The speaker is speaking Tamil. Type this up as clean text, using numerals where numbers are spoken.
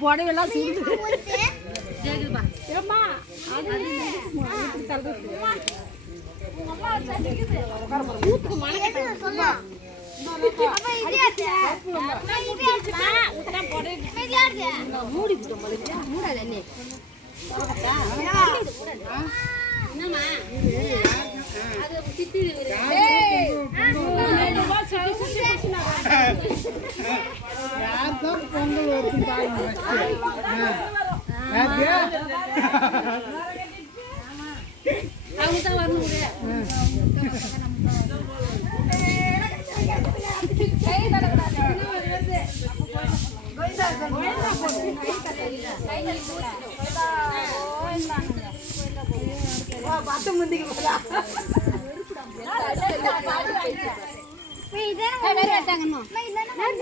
புடவெல்லாம் மூடி மூடாது என்ன பொங்கல் வரும் அவங்க தான் வரணும் பத்து முந்திக்கு போதா